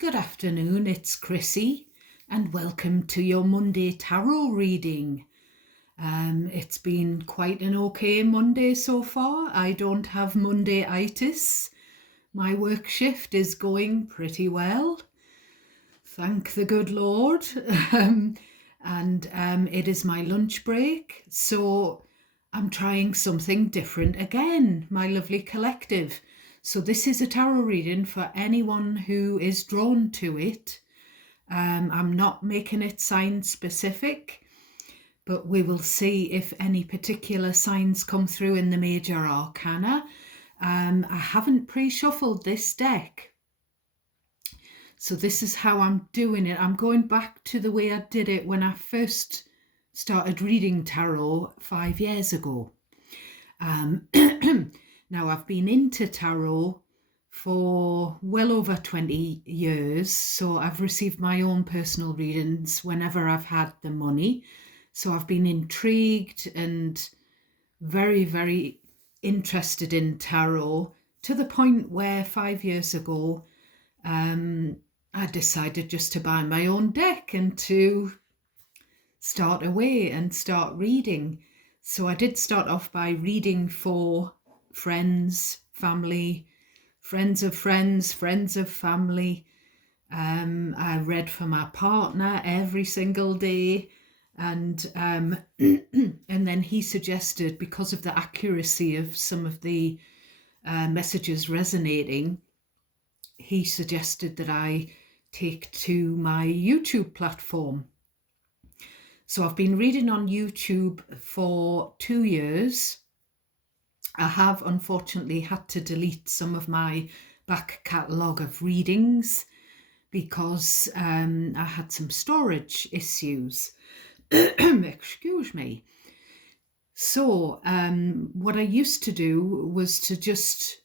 Good afternoon, it's Chrissy, and welcome to your Monday tarot reading. It's been quite an okay Monday so far. I don't have Monday-itis. My work shift is going pretty well. Thank the good Lord. It is my lunch break, so I'm trying something different again, my lovely collective. So this is a tarot reading for anyone who is drawn to it. I'm not making it sign specific, but we will see if any particular signs come through in the major arcana. I haven't pre-shuffled this deck, so this is how I'm doing it. I'm going back to the way I did it when I first started reading tarot 5 years ago. Now, I've been into tarot for well over 20 years, so I've received my own personal readings whenever I've had the money. So I've been intrigued and very, very interested in tarot to the point where 5 years ago, I decided just to buy my own deck and to start away and start reading. So I did start off by reading for friends, family, friends of friends, friends of family. I read for my partner every single day. And then he suggested, because of the accuracy of some of the messages resonating, he suggested that I take to my YouTube platform. So I've been reading on YouTube for 2 years. I have unfortunately had to delete some of my back catalogue of readings because I had some storage issues. Excuse me. So what I used to do was to just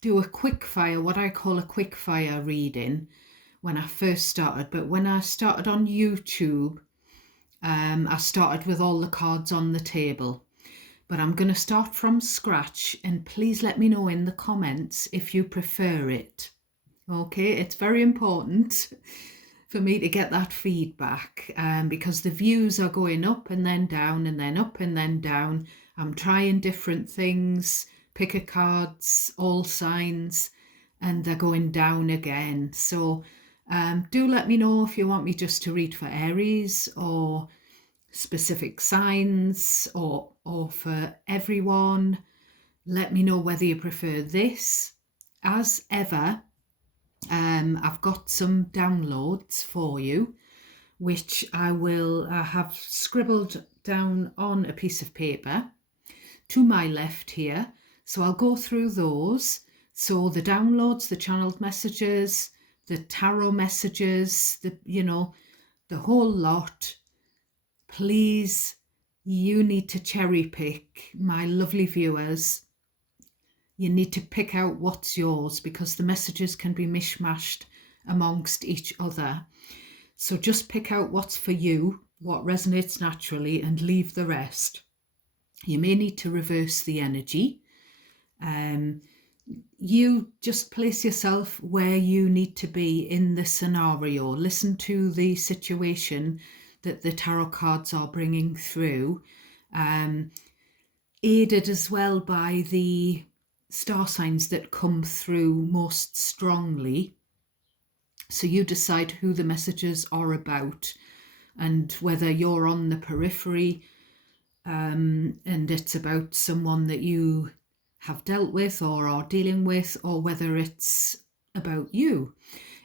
do a quick fire, what I call a quick fire reading when I first started. But when I started on YouTube, I started with all the cards on the table. But I'm going to start from scratch, and please let me know in the comments if you prefer it. Okay, it's very important for me to get that feedback because the views are going up and then down and then up and then down. I'm trying different things, picker cards, all signs, and they're going down again. So do let me know if you want me just to read for Aries or specific signs or for everyone. Let me know whether you prefer this. As ever, I've got some downloads for you, which I will have scribbled down on a piece of paper to my left here. So I'll go through those. So the downloads, the channeled messages, the tarot messages, the whole lot. Please, you need to cherry pick, my lovely viewers. You need to pick out what's yours because the messages can be mishmashed amongst each other. So just pick out what's for you, what resonates naturally, and leave the rest. You may need to reverse the energy. You just place yourself where you need to be in the scenario. Listen to the situation that the tarot cards are bringing through, aided as well by the star signs that come through most strongly. So you decide who the messages are about and whether you're on the periphery and it's about someone that you have dealt with or are dealing with, or whether it's about you.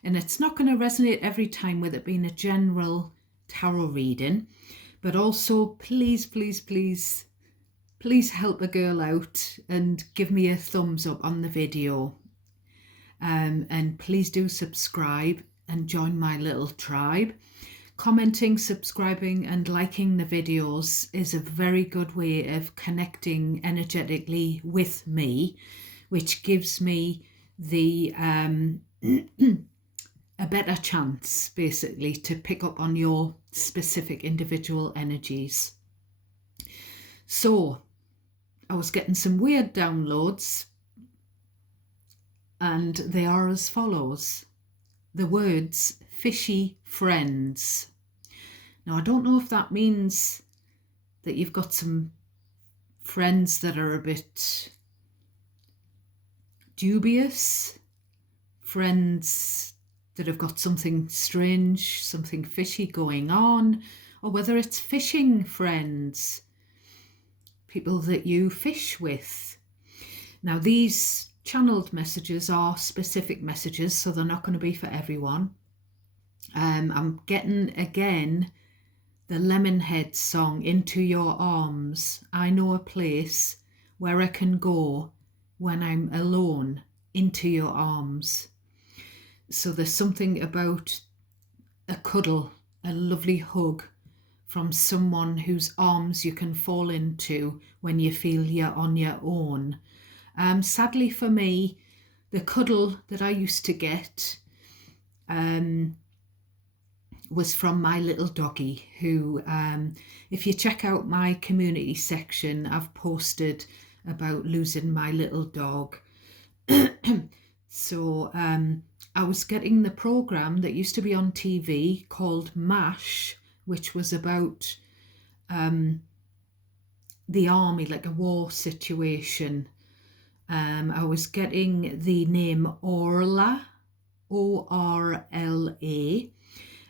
And it's not going to resonate every time with it being a general tarot reading, but also please, please, please, please help a girl out and give me a thumbs up on the video. And please do subscribe and join my little tribe. Commenting, subscribing and liking the videos is a very good way of connecting energetically with me, which gives me the a better chance basically to pick up on your specific individual energies. So I was getting some weird downloads and they are as follows. the words fishy friends. Now, I don't know if that means that you've got some friends that are a bit dubious, friends that have got something strange, something fishy going on, or whether it's fishing friends, people that you fish with. Now, these channeled messages are specific messages, so they're not going to be for everyone. I'm getting, again, the Lemonhead song, Into Your Arms. I know a place where I can go when I'm alone, into your arms. So there's something about a cuddle, a lovely hug from someone whose arms you can fall into when you feel you're on your own. Sadly for me, the cuddle that I used to get was from my little doggy, who, if you check out my community section, I've posted about losing my little dog. So I was getting the programme that used to be on TV called MASH, which was about the army, like a war situation. I was getting the name Orla, Orla,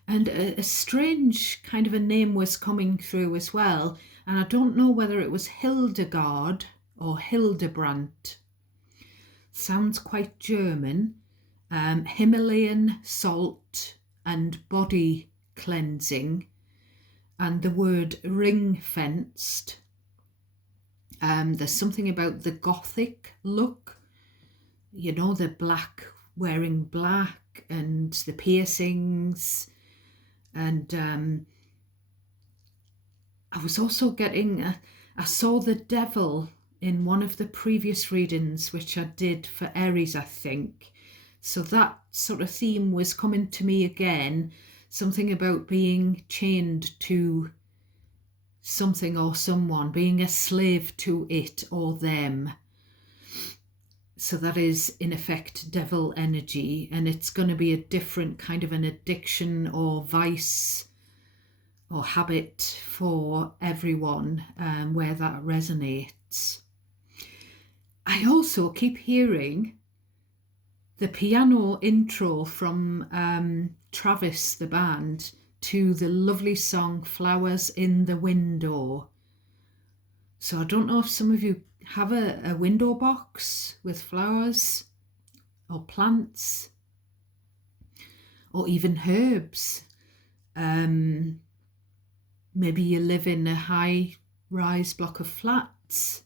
and a strange kind of a name was coming through as well. And I don't know whether it was Hildegard or Hildebrandt. Sounds quite German. Himalayan salt and body cleansing, and the word ring fenced. There's something about the Gothic look, you know, the black, wearing black, and the piercings. And I was also getting, I saw the devil in one of the previous readings, which I did for Aries, I think. So that sort of theme was coming to me again, something about being chained to something or someone, being a slave to it or them. So that is, in effect, devil energy, and it's going to be a different kind of an addiction or vice or habit for everyone, where that resonates. I also keep hearing the piano intro from Travis, the band, to the lovely song Flowers in the Window. So I don't know if some of you have a window box with flowers or plants or even herbs. Maybe you live in a high-rise block of flats,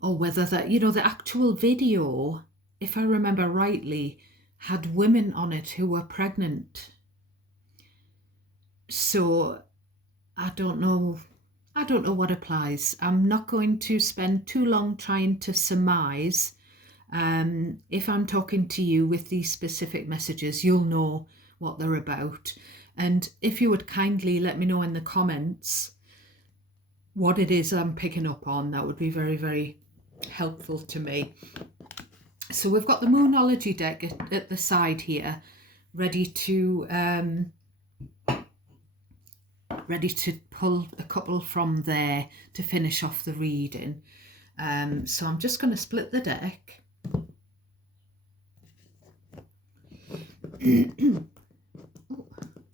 or whether that, you know, the actual video, if I remember rightly, had women on it who were pregnant. So I don't know what applies. I'm not going to spend too long trying to surmise. If I'm talking to you with these specific messages, you'll know what they're about. And if you would kindly let me know in the comments what it is I'm picking up on, that would be very, very helpful to me. So we've got the Moonology deck at the side here, ready to pull a couple from there to finish off the reading. So I'm just going to split the deck.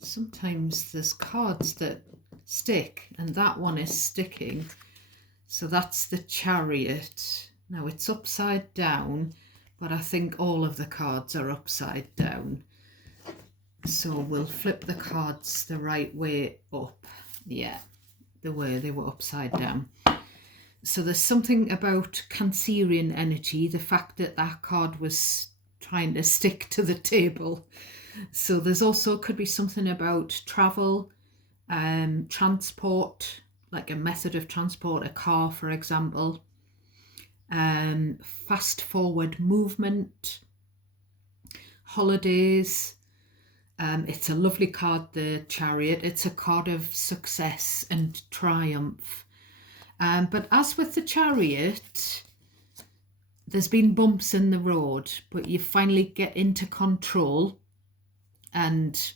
Sometimes there's cards that stick, and that one is sticking. So that's the Chariot. Now it's upside down, but I think all of the cards are upside down. So we'll flip the cards the right way up. Yeah, the way they were upside down. So there's something about Cancerian energy, the fact that that card was trying to stick to the table. So there's also could be something about travel, transport, like a method of transport, a car, for example. Fast forward movement, holidays. It's a lovely card, the Chariot. It's a card of success and triumph. But as with the Chariot, there's been bumps in the road, but you finally get into control and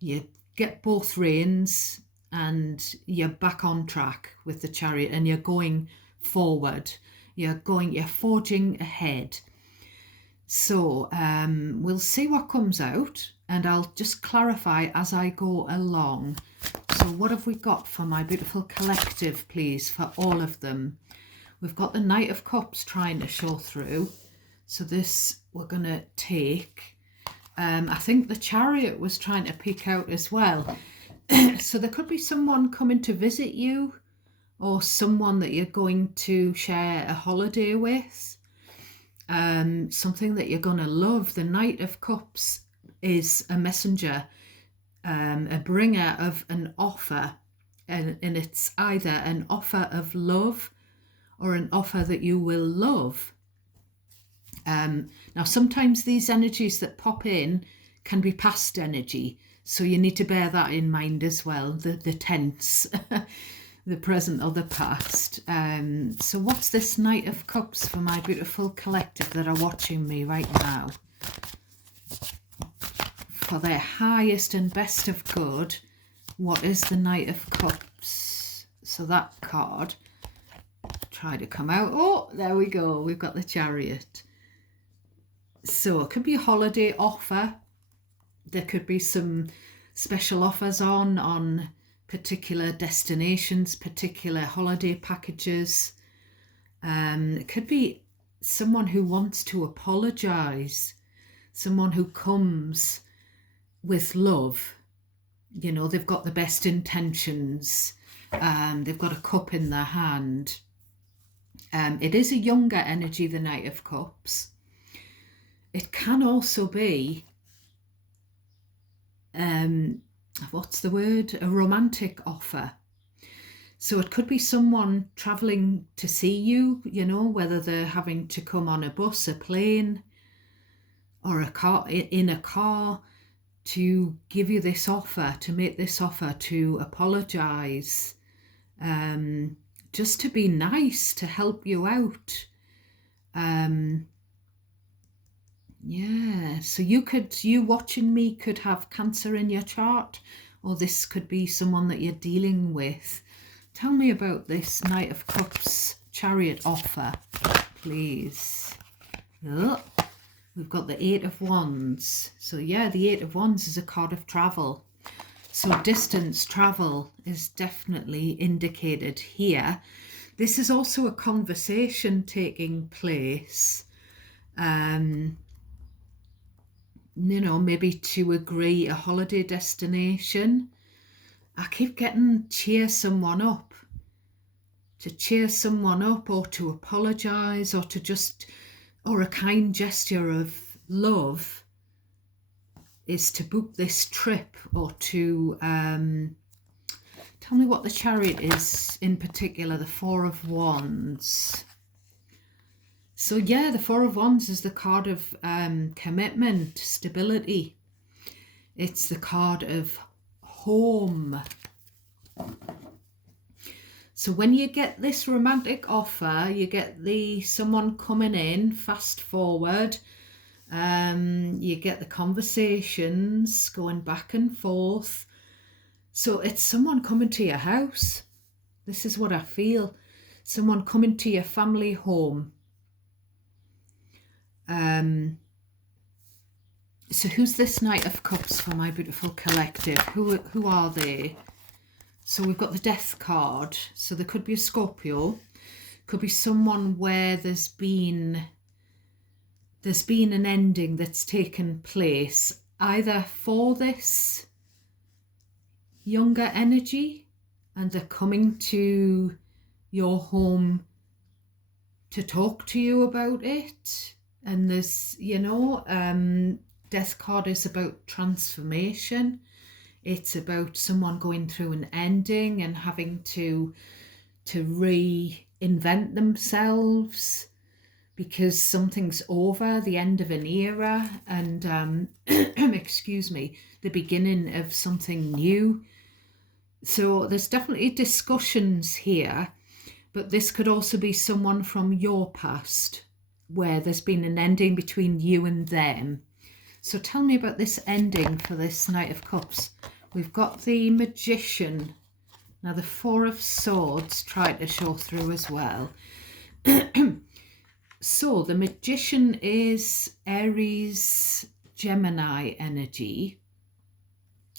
you get both reins and you're back on track with the chariot and you're going forward. You're forging ahead. So we'll see what comes out, and I'll just clarify as I go along. So what have we got for my beautiful collective, please, for all of them? We've got the Knight of Cups trying to show through. So this we're going to take. I think the Chariot was trying to peek out as well. So there could be someone coming to visit you, or someone that you're going to share a holiday with. Something that you're going to love. The Knight of Cups is a messenger, a bringer of an offer, and it's either an offer of love or an offer that you will love. Now, sometimes these energies that pop in can be past energy, so you need to bear that in mind as well, the tense, the present or the past. So what's this Knight of Cups for my beautiful collective that are watching me right now? For their highest and best of good, what is the Knight of Cups? So that card, try to come out. Oh, there we go. We've got the Chariot. So it could be a holiday offer. There could be some special offers on particular destinations, particular holiday packages. It could be someone who wants to apologise, someone who comes with love. You know, they've got the best intentions. They've got a cup in their hand. It is a younger energy, the Knight of Cups. It can also be, what's the word? A romantic offer. So it could be someone travelling to see you, you know, whether they're having to come on a bus, a plane, or a car, in a car, to give you this offer, to make this offer, to apologise, just to be nice, to help you out. Yeah, so you watching me could have Cancer in your chart, or this could be someone that you're dealing with. Tell me about this Knight of Cups Chariot offer, please. Oh, we've got the Eight of Wands. So yeah, the Eight of Wands is a card of travel. So distance travel is definitely indicated here. This is also a conversation taking place. You know, maybe to agree a holiday destination. I keep getting cheer someone up. To cheer someone up, or to apologise, or to just, or a kind gesture of love is to book this trip, or to, tell me what the Chariot is in particular, the Four of Wands. So yeah, the Four of Wands is the card of commitment, stability. It's the card of home. So when you get this romantic offer, you get someone coming in fast forward. You get the conversations going back and forth. So it's someone coming to your house. This is what I feel. Someone coming to your family home. So who's this Knight of Cups for my beautiful collective? Who are they? So we've got the Death card. So there could be a Scorpio. Could be someone where there's been an ending that's taken place, either for this younger energy, and they're coming to your home to talk to you about it. And there's, you know, Death card is about transformation. It's about someone going through an ending and having to reinvent themselves because something's over, the end of an era, and excuse me, the beginning of something new. So there's definitely discussions here, but this could also be someone from your past, where there's been an ending between you and them. So tell me about this ending for this Knight of Cups. We've got the Magician. Now the Four of Swords try to show through as well. So the Magician is Aries, Gemini energy.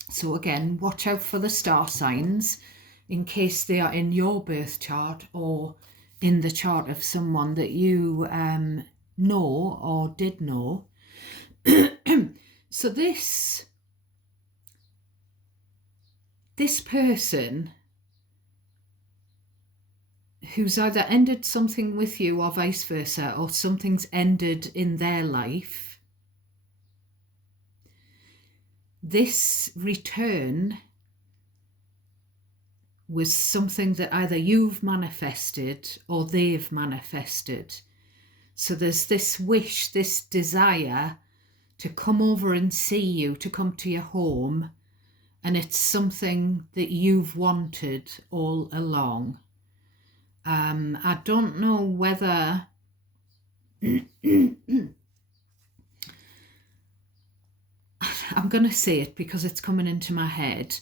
So again, watch out for the star signs in case they are in your birth chart or in the chart of someone that you know or did know. So this person who's either ended something with you or vice versa, or something's ended in their life, this return was something that either you've manifested or they've manifested. So there's this wish, this desire to come over and see you, to come to your home, and it's something that you've wanted all along. I don't know whether I'm going to say it because it's coming into my head.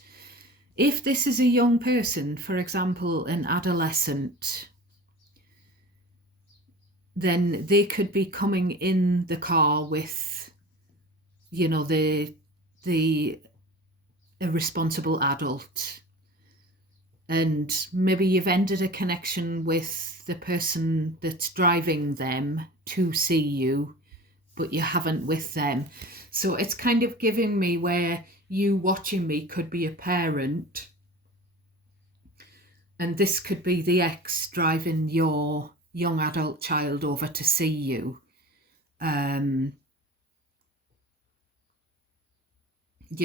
If this is a young person, for example, an adolescent, then they could be coming in the car with, you know, the irresponsible adult. And maybe you've ended a connection with the person that's driving them to see you, but you haven't with them. So it's kind of giving me where you watching me could be a parent, and this could be the ex driving your young adult child over to see you. You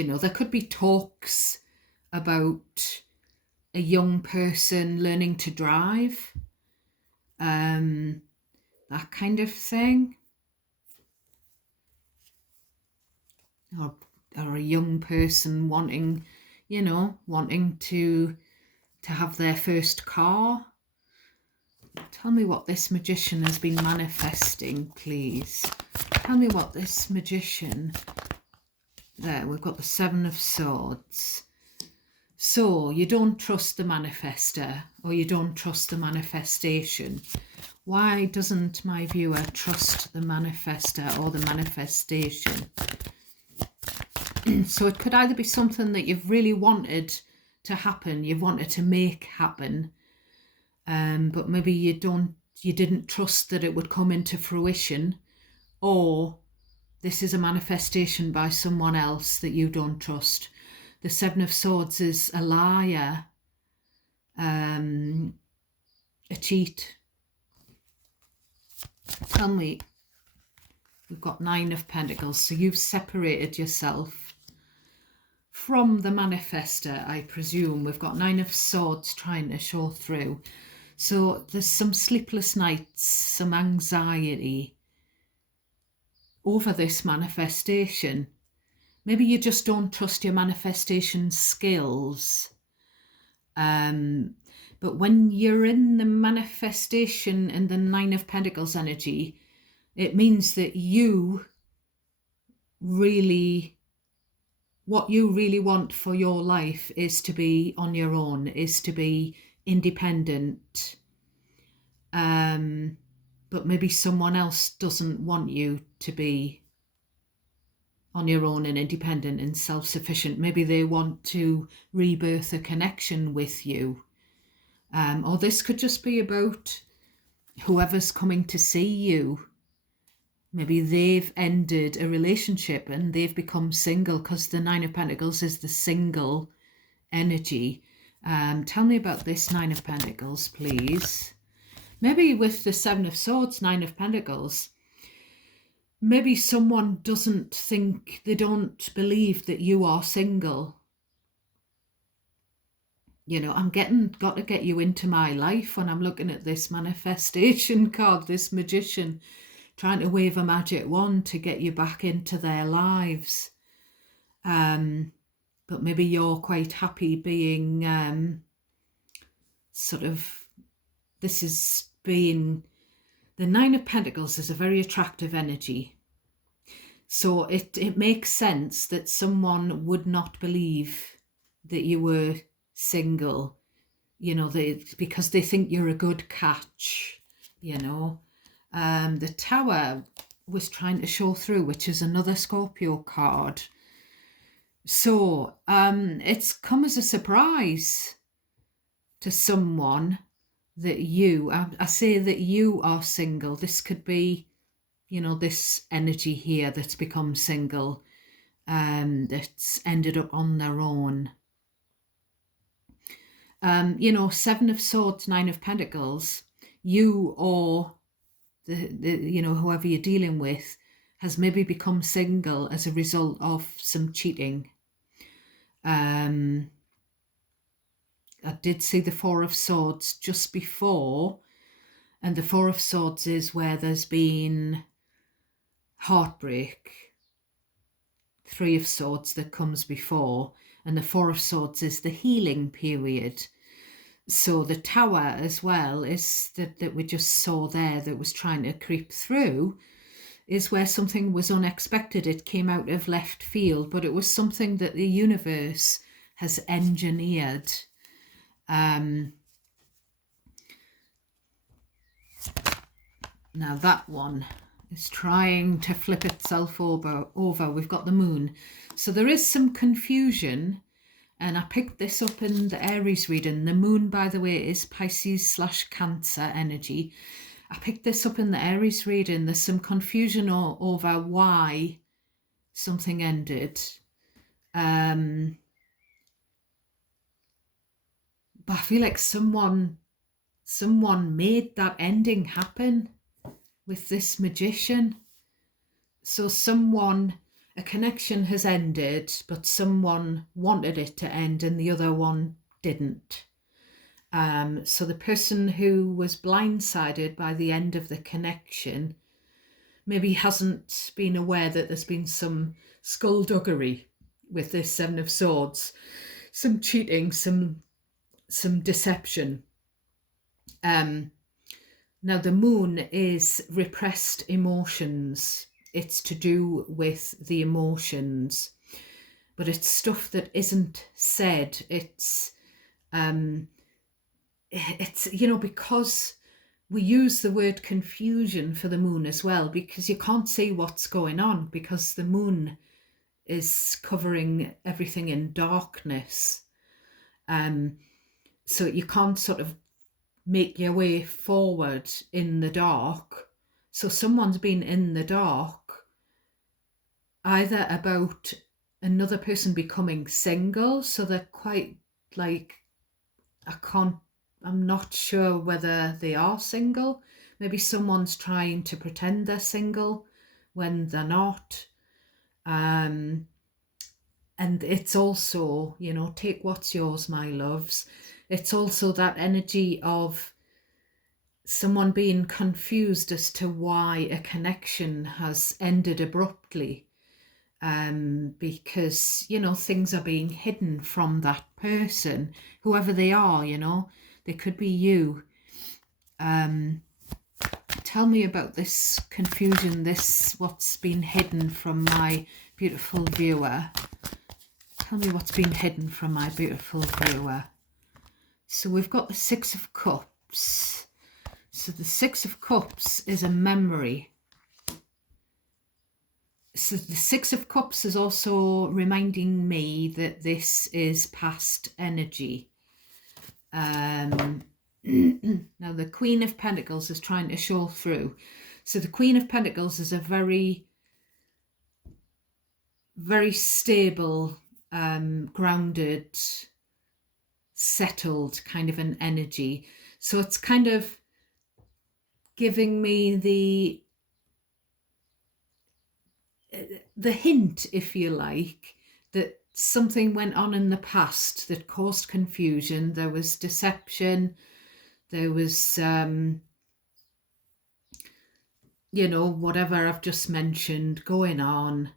know, there could be talks about a young person learning to drive, that kind of thing. Or a young person wanting, you know, wanting to have their first car. Tell me what this Magician has been manifesting, please. Tell me what this Magician... There, we've got the Seven of Swords. So, you don't trust the manifester, or you don't trust the manifestation. Why doesn't my viewer trust the manifester or the manifestation? So it could either be something that you've really wanted to happen, you've wanted to make happen, but maybe you didn't trust that it would come into fruition, or this is a manifestation by someone else that you don't trust. The Seven of Swords is a liar, a cheat. Tell me, we've got Nine of Pentacles, so you've separated yourself from the manifester, I presume. We've got Nine of Swords trying to show through. So there's some sleepless nights, some anxiety over this manifestation. Maybe you just don't trust your manifestation skills. But when you're in the manifestation and the Nine of Pentacles energy, it means that what you really want for your life is to be on your own, is to be independent. But maybe someone else doesn't want you to be on your own and independent and self-sufficient. Maybe they want to rebirth a connection with you. Or this could just be about whoever's coming to see you. Maybe they've ended a relationship and they've become single, because the Nine of Pentacles is the single energy. Tell me about this Nine of Pentacles, please. Maybe with the Seven of Swords, Nine of Pentacles, maybe someone they don't believe that you are single. You know, got to get you into my life when I'm looking at this manifestation card, this Magician, trying to wave a magic wand to get you back into their lives. But maybe you're quite happy being this is being The Nine of Pentacles is a very attractive energy. So it makes sense that someone would not believe that you were single, you know, because they think you're a good catch, you know. The Tower was trying to show through, which is another Scorpio card. So it's come as a surprise to someone that I say that you are single. This could be, you know, this energy here that's become single, that's ended up on their own. You know, Seven of Swords, Nine of Pentacles, you or the you know, whoever you're dealing with has maybe become single as a result of some cheating. I did see the Four of Swords just before, and the Four of Swords is where there's been heartbreak. Three of Swords that comes before, and the Four of Swords is the healing period. So the Tower as well is that we just saw there that was trying to creep through, is where something was unexpected. It came out of left field, but it was something that the universe has engineered. Now that one is trying to flip itself over. We've got the Moon. So there is some confusion, and I picked this up in the Aries reading. The Moon, by the way, is Pisces/Cancer energy. I picked this up in the Aries reading. There's some confusion over why something ended. But I feel like someone made that ending happen with this Magician. So a connection has ended, but someone wanted it to end and the other one didn't. So the person who was blindsided by the end of the connection maybe hasn't been aware that there's been some skullduggery with this Seven of Swords, some cheating, some deception. Now the Moon is repressed emotions. It's to do with the emotions, but it's stuff that isn't said. It's you know, because we use the word confusion for the Moon as well, because you can't see what's going on, because the Moon is covering everything in darkness. So you can't sort of make your way forward in the dark. So someone's been in the dark, either about another person becoming single, so they're quite like, I'm not sure whether they are single. Maybe someone's trying to pretend they're single when they're not. And it's also, you know, take what's yours, my loves. It's also that energy of someone being confused as to why a connection has ended abruptly, because, you know, things are being hidden from that person, whoever they are, you know. They could be you. Tell me about this confusion, what's been hidden from my beautiful viewer. Tell me what's been hidden from my beautiful viewer. So we've got the Six of Cups. So the Six of Cups is a memory. So the Six of Cups is also reminding me that this is past energy. Now the Queen of Pentacles is trying to show through. So the Queen of Pentacles is a very, very stable, grounded, settled kind of an energy. So it's kind of giving me the hint, if you like, that something went on in the past that caused confusion. There was deception. There was, you know, whatever I've just mentioned going on.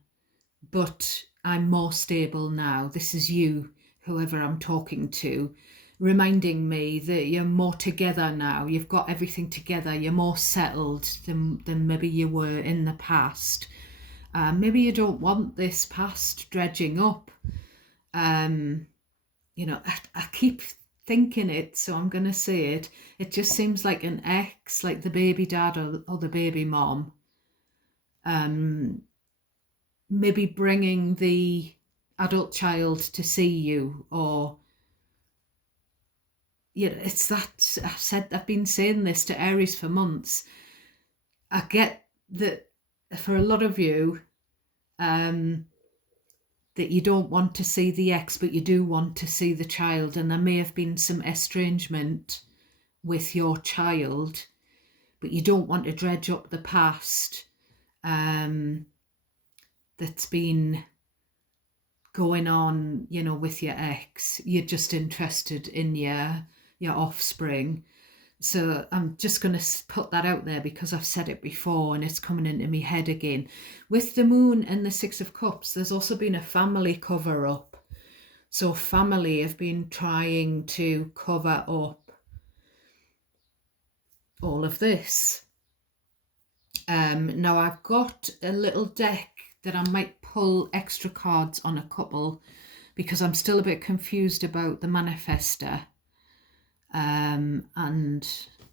But I'm more stable now. This is you, whoever I'm talking to. reminding me that you're more together now. You've got everything together. You're more settled than maybe you were in the past. Maybe you don't want this past dredging up. I keep thinking it, so I'm going to say it. It just seems like an ex, like the baby dad or the baby mom, maybe bringing the adult child to see you, or it's that I've been saying this to Aries for months. I get that for a lot of you, that you don't want to see the ex, but you do want to see the child, and there may have been some estrangement with your child, but you don't want to dredge up the past that's been going on, with your ex. You're just interested in your offspring. So I'm just going to put that out there because I've said it before and it's coming into my head again. With the moon and the Six of Cups, there's also been a family cover up. So family have been trying to cover up all of this. Now I've got a little deck that I might pull extra cards on a couple because I'm still a bit confused about the manifester and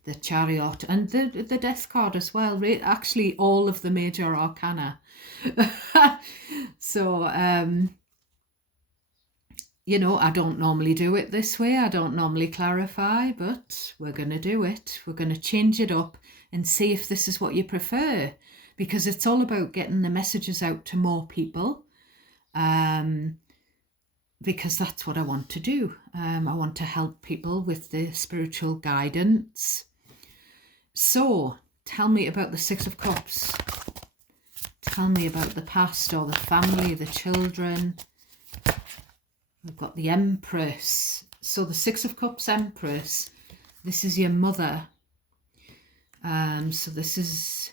the chariot and the death card as well. Actually, all of the major arcana. So, I don't normally do it this way. I don't normally clarify, but we're going to do it. We're going to change it up and see if this is what you prefer, because it's all about getting the messages out to more people, because that's what I want to do. I want to help people with the spiritual guidance. So tell me about the Six of Cups. Tell me about the past or the family, the children. We've got the Empress. So the Six of Cups Empress, this is your mother. So this is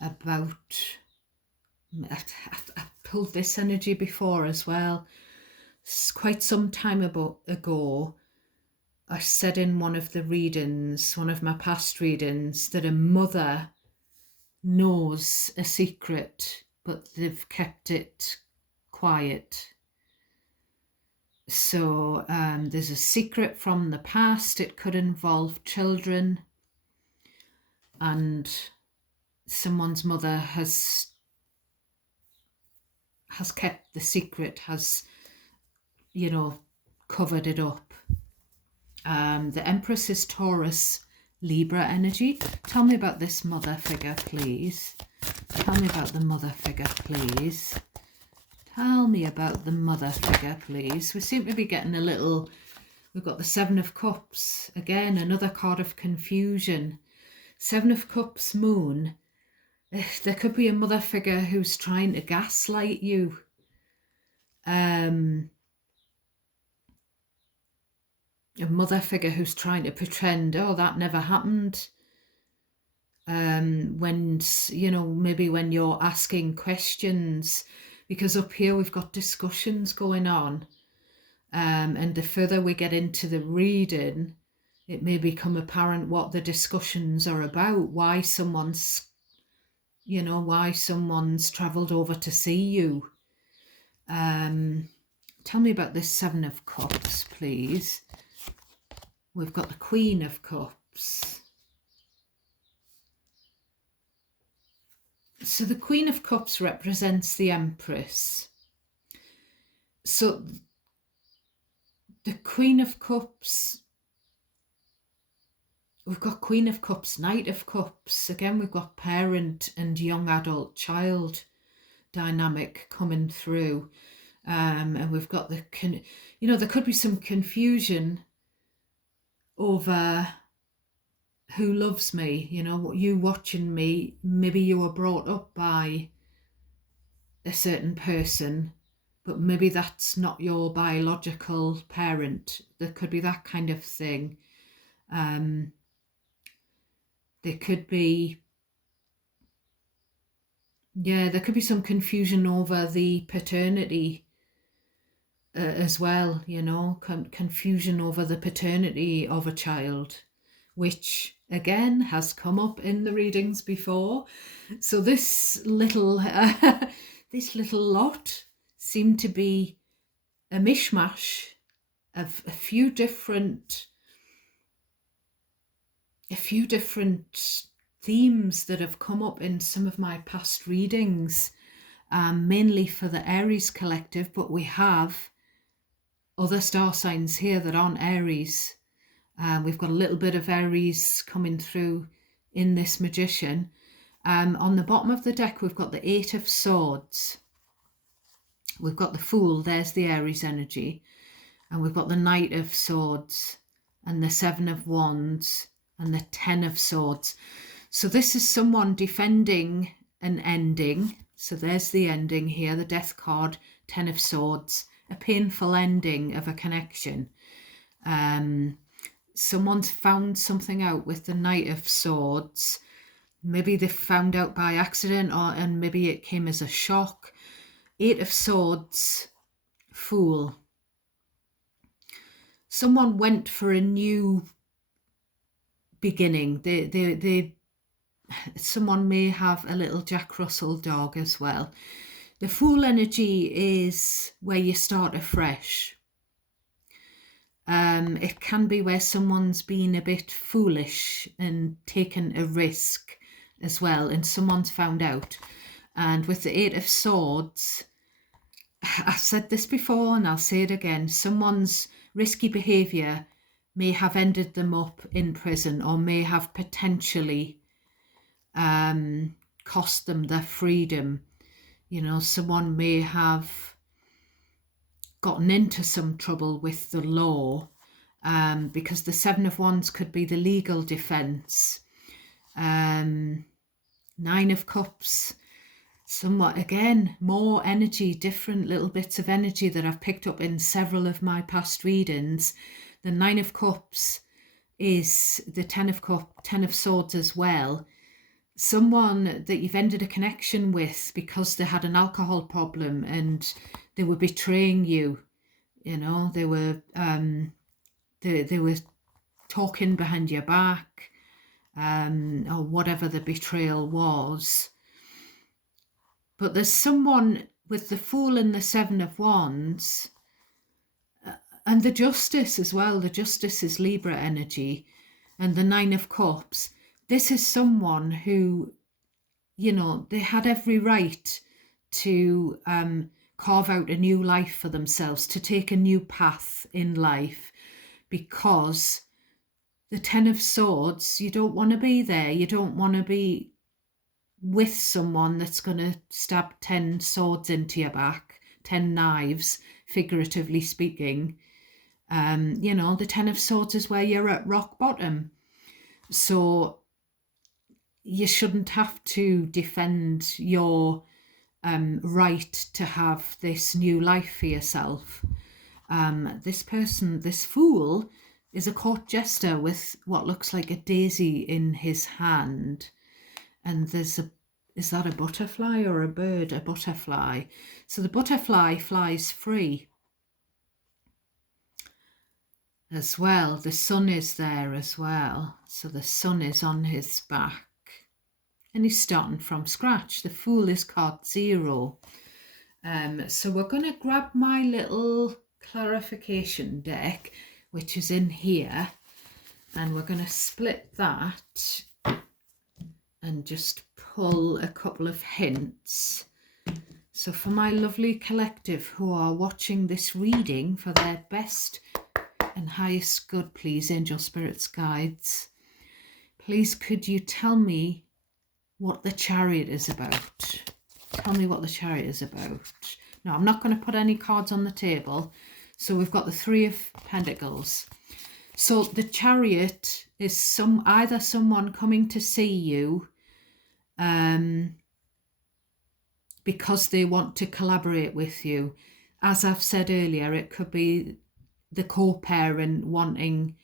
about, I pulled this energy before as well. Quite some time ago, I said in one of the readings, one of my past readings, that a mother knows a secret, but they've kept it quiet. So there's a secret from the past. It could involve children, and someone's mother has kept the secret, has covered it up. The Empress is Taurus, Libra energy. Tell me about this mother figure, please. Tell me about the mother figure, please. Tell me about the mother figure, please. We seem to be getting a little... We've got the Seven of Cups. Again, another card of confusion. Seven of Cups, Moon. There could be a mother figure who's trying to gaslight you. A mother figure who's trying to pretend, oh, that never happened. When, maybe when you're asking questions, because up here we've got discussions going on. And the further we get into the reading, it may become apparent what the discussions are about, why someone's travelled over to see you. Tell me about this Seven of Cups, please. We've got the Queen of Cups. So the Queen of Cups represents the Empress. So the Queen of Cups, we've got Queen of Cups, Knight of Cups. Again, we've got parent and young adult child dynamic coming through. And we've got there could be some confusion over who loves me, you watching me. Maybe you were brought up by a certain person, but maybe that's not your biological parent. There could be that kind of thing. There could be some confusion over the paternity as well, you know, confusion over the paternity of a child, which again has come up in the readings before. So this little this little lot seemed to be a mishmash of a few different themes that have come up in some of my past readings, mainly for the Aries collective, but we have other star signs here that aren't Aries. We've got a little bit of Aries coming through in this Magician. On the bottom of the deck, we've got the Eight of Swords. We've got the Fool, there's the Aries energy. And we've got the Knight of Swords and the Seven of Wands and the Ten of Swords. So this is someone defending an ending. So there's the ending here, the Death card, Ten of Swords, a painful ending of a connection. Someone's found something out with the Knight of Swords. Maybe they found out by accident, and maybe it came as a shock. Eight of Swords, Fool. Someone went for a new beginning. Someone may have a little Jack Russell dog as well. The Fool energy is where you start afresh. It can be where someone's been a bit foolish and taken a risk as well, and someone's found out. And with the Eight of Swords, I've said this before and I'll say it again, someone's risky behaviour may have ended them up in prison, or may have potentially cost them their freedom. You know, someone may have gotten into some trouble with the law, because the Seven of Wands could be the legal defence. Nine of Cups, somewhat, again, more energy, different little bits of energy that I've picked up in several of my past readings. The Nine of Cups is the Ten of Swords as well. Someone that you've ended a connection with because they had an alcohol problem and they were betraying you. You know, they were talking behind your back, or whatever the betrayal was. But there's someone with the Fool and the Seven of Wands, and the Justice as well. The Justice is Libra energy, and the Nine of Cups. This is someone who, you know, they had every right to carve out a new life for themselves, to take a new path in life, because the Ten of Swords, you don't want to be there. You don't want to be with someone that's going to stab 10 swords into your back, 10 knives, figuratively speaking. You know, the Ten of Swords is where you're at rock bottom. So you shouldn't have to defend your right to have this new life for yourself. This person, this Fool, is a court jester with what looks like a daisy in his hand. And is that a butterfly or a bird? A butterfly. So the butterfly flies free as well. The sun is there as well. So the sun is on his back. And he's starting from scratch. The Fool is card 0. So we're going to grab my little clarification deck, which is in here, and we're going to split that and just pull a couple of hints. So for my lovely collective who are watching this reading for their best and highest good, please, angel spirits, guides, please could you tell me what the Chariot is about? Tell me what the Chariot is about. Now, I'm not going to put any cards on the table. So we've got the Three of Pentacles. So the Chariot is either someone coming to see you because they want to collaborate with you. As I've said earlier, it could be the co-parent wanting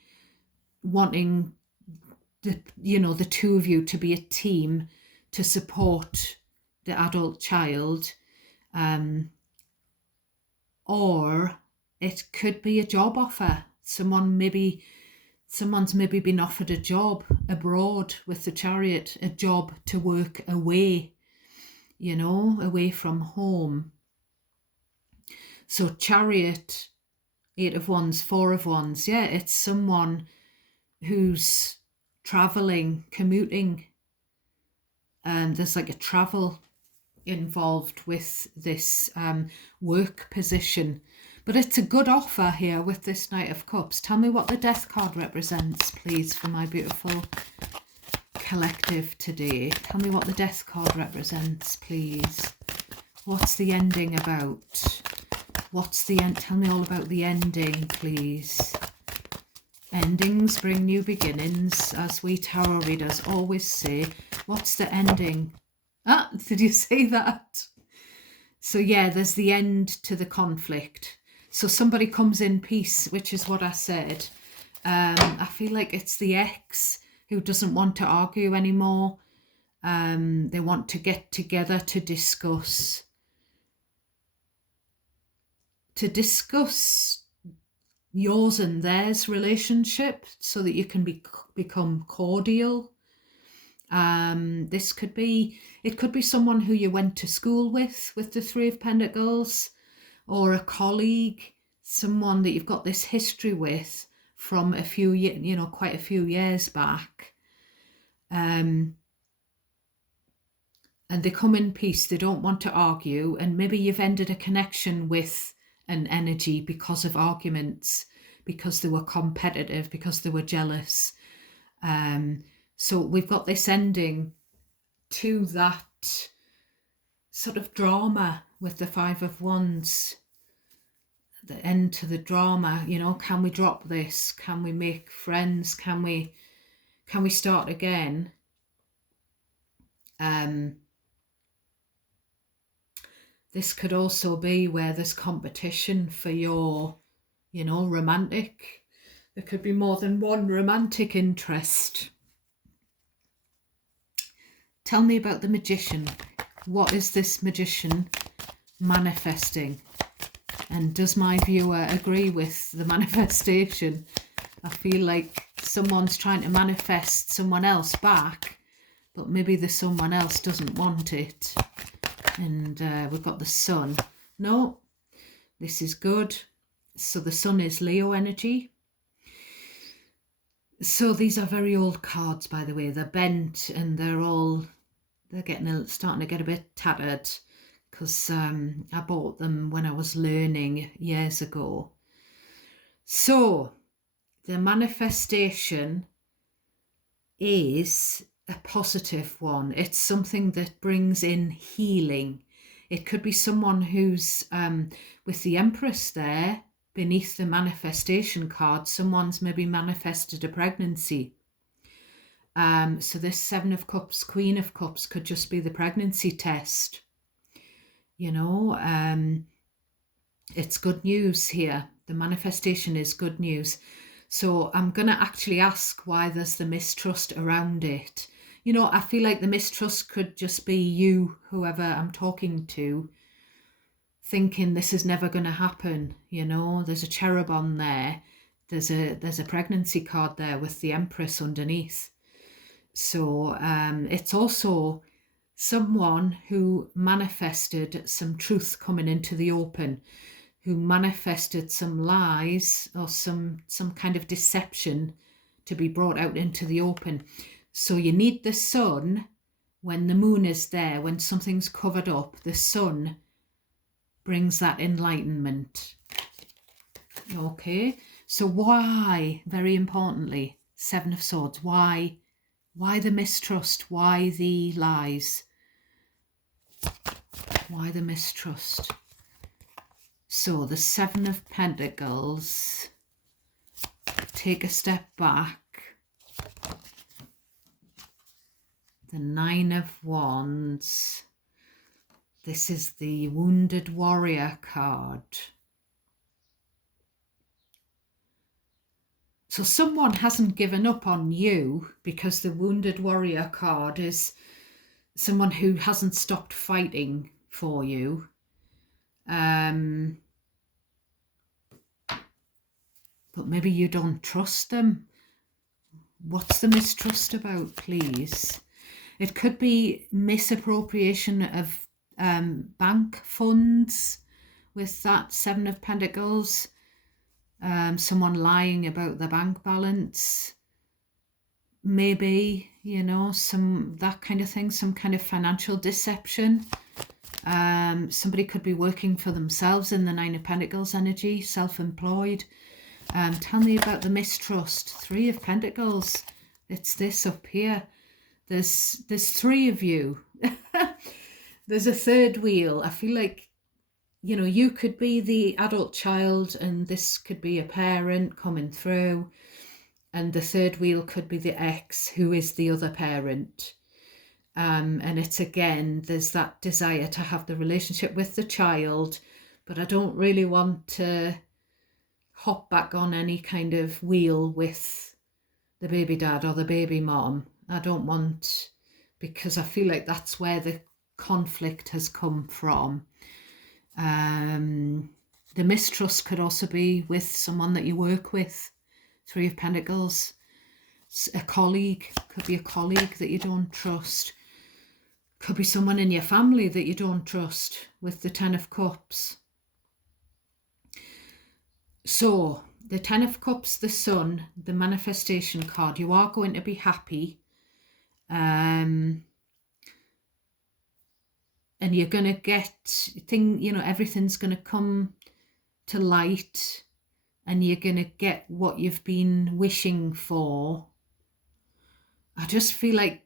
the two of you to be a team to support the adult child, or it could be a job offer. Someone's maybe been offered a job abroad with the Chariot, a job to work away, away from home. So Chariot, 8 of Wands, 4 of Wands. Yeah, it's someone who's traveling, commuting. There's like a travel involved with this work position. But it's a good offer here with this Knight of Cups. Tell me what the Death card represents, please, for my beautiful collective today. Tell me what the Death card represents, please. What's the ending about? What's the end? Tell me all about the ending, please. Endings bring new beginnings, as we tarot readers always say. What's the ending? Ah, did you say that? So yeah, there's the end to the conflict. So somebody comes in peace, which is what I said. I feel like it's the ex who doesn't want to argue anymore. They want to get together to discuss yours and theirs relationship so that you can become cordial. It could be someone who you went to school with the Three of Pentacles, or a colleague, someone that you've got this history with from quite a few years back. And they come in peace. They don't want to argue, and maybe you've ended a connection with an energy because of arguments, because they were competitive, because they were jealous. So we've got this ending to that sort of drama with the Five of Wands. The end to the drama, can we drop this? Can we make friends? Can we start again? This could also be where there's competition for your, romantic. There could be more than one romantic interest. Tell me about the Magician. What is this Magician manifesting? And does my viewer agree with the manifestation? I feel like someone's trying to manifest someone else back, but maybe the someone else doesn't want it. And we've got the Sun. No, this is good. So the Sun is Leo energy. So these are very old cards, by the way. They're bent and they're starting to get a bit tattered, because I bought them when I was learning years ago. So the manifestation is a positive one. It's something that brings in healing. It could be someone who's with the Empress there beneath the manifestation card. Someone's maybe manifested a pregnancy. So this Seven of Cups, Queen of Cups could just be the pregnancy test. It's good news here. The manifestation is good news. So I'm going to actually ask why there's the mistrust around it. I feel like the mistrust could just be you, whoever I'm talking to, thinking this is never going to happen. There's a cherub on there. There's a pregnancy card there with the Empress underneath. So it's also someone who manifested some truth coming into the open, who manifested some lies or some kind of deception to be brought out into the open. So you need the Sun when the Moon is there, when something's covered up. The Sun brings that enlightenment. Okay, so why, very importantly, Seven of Swords, why the mistrust? Why the lies? Why the mistrust? So the Seven of Pentacles, take a step back. The Nine of Wands. This is the Wounded Warrior card. So someone hasn't given up on you, because the Wounded Warrior card is someone who hasn't stopped fighting for you. but maybe you don't trust them. What's the mistrust about, please? It could be misappropriation of bank funds with that Seven of Pentacles. Someone lying about the bank balance. Maybe, you know, that kind of thing, some kind of financial deception. Somebody could be working for themselves in the Nine of Pentacles energy, self-employed. Tell me about the mistrust. Three of Pentacles. It's this up here. There's three of you. There's a third wheel. I feel like, you know, you could be the adult child and this could be a parent coming through. And the third wheel could be the ex, who is the other parent. And it's again, there's that desire to have the relationship with the child, but I don't really want to hop back on any kind of wheel with the baby dad or the baby mom. I don't want, because I feel like that's where the conflict has come from. The mistrust could also be with someone that you work with. Three of Pentacles. A colleague, could be a colleague that you don't trust. Could be someone in your family that you don't trust with the Ten of Cups. So, the Ten of Cups, the Sun, the manifestation card, you are going to be happy. And you're going to get, you know, everything's going to come to light. And you're going to get what you've been wishing for. I just feel like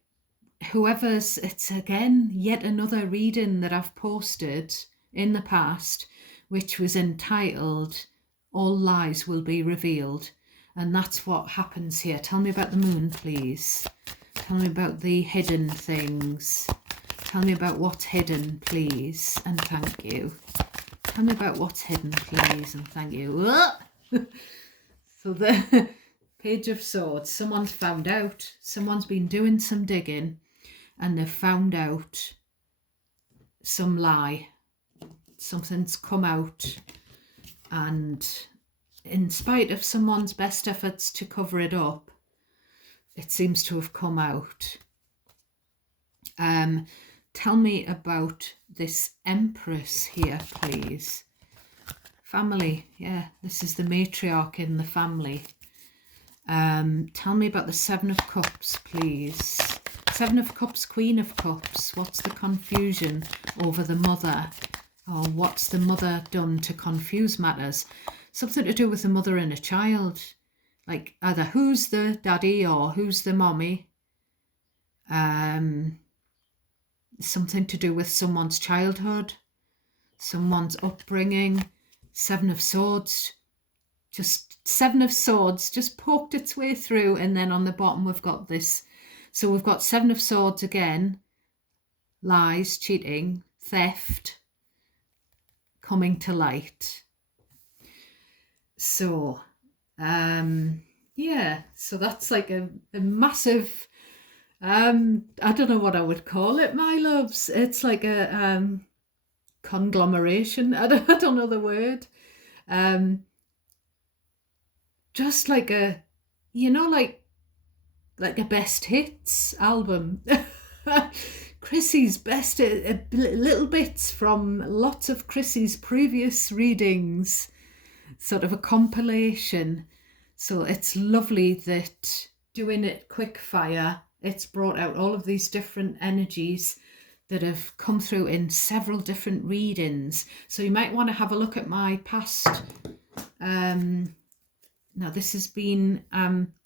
it's again, yet another reading that I've posted in the past, which was entitled, All Lies Will Be Revealed. And that's what happens here. Tell me about the moon, please. Tell me about the hidden things. Tell me about what's hidden, please. And thank you. Tell me about what's hidden, please. And thank you. So the Page of Swords, someone's found out, someone's been doing some digging and they've found out some lie. Something's come out, and in spite of someone's best efforts to cover it up, it seems to have come out. Tell me about this Empress here, please. Family, yeah, this is the matriarch in the family. Tell me about the Seven of Cups, please. Seven of Cups, Queen of Cups. What's the confusion over the mother? Or what's the mother done to confuse matters? Something to do with the mother and a child. Like either who's the daddy or who's the mommy. Something to do with someone's childhood, someone's upbringing. Seven of Swords, just Seven of Swords, just poked its way through, and then on the bottom we've got this. So we've got Seven of Swords again, lies, cheating, theft, coming to light. So, yeah, so that's like a massive, I don't know what I would call it, my loves. It's like a conglomeration. I don't know the word. Just like a, you know, like a best hits album. Chrissy's best, little bits from lots of Chrissy's previous readings, sort of a compilation. So it's lovely that doing it quick fire, it's brought out all of these different energies that have come through in several different readings. So you might want to have a look at my past. Now this has been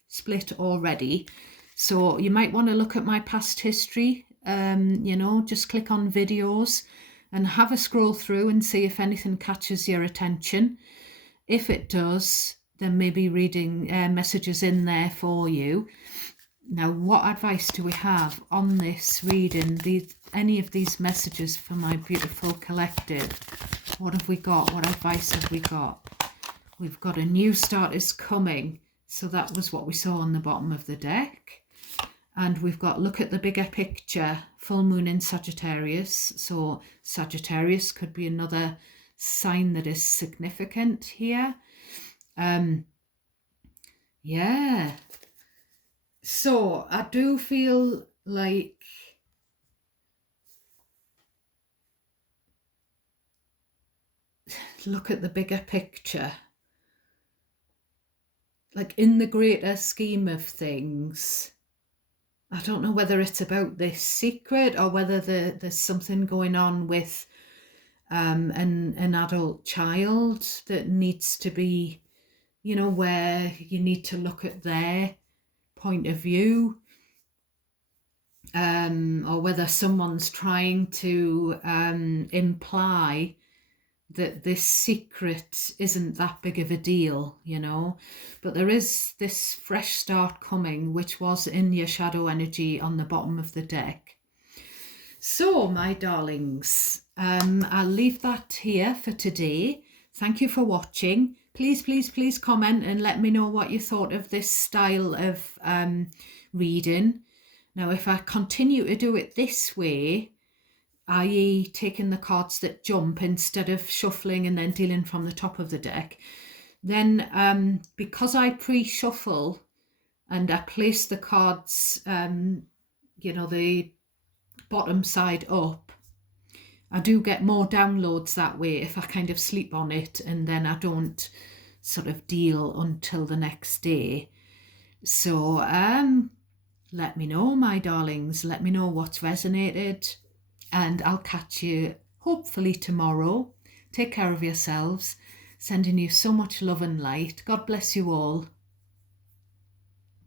split already. So you might want to look at my past history. You know, just click on videos and have a scroll through and see if anything catches your attention. If it does, then maybe reading messages in there for you. Now, what advice do we have on this reading? Any of these messages for my beautiful collective? What have we got? What advice have we got? We've got a new start is coming. So that was what we saw on the bottom of the deck. And we've got look at the bigger picture, full moon in Sagittarius. So Sagittarius could be another sign that is significant here. Yeah. So I do feel like look at the bigger picture. Like in the greater scheme of things, I don't know whether it's about this secret or whether there's something going on with an adult child that needs to be, where you need to look at their point of view, or whether someone's trying to imply that this secret isn't that big of a deal, But there is this fresh start coming, which was in your shadow energy on the bottom of the deck. So, my darlings, I'll leave that here for today. Thank you for watching. Please, please, please comment and let me know what you thought of this style of reading. Now, if I continue to do it this way, i.e. taking the cards that jump instead of shuffling and then dealing from the top of the deck, then because I pre-shuffle and I place the cards, the bottom side up, I do get more downloads that way if I kind of sleep on it and then I don't sort of deal until the next day. So let me know, my darlings. Let me know what's resonated. And I'll catch you hopefully tomorrow. Take care of yourselves. Sending you so much love and light. God bless you all.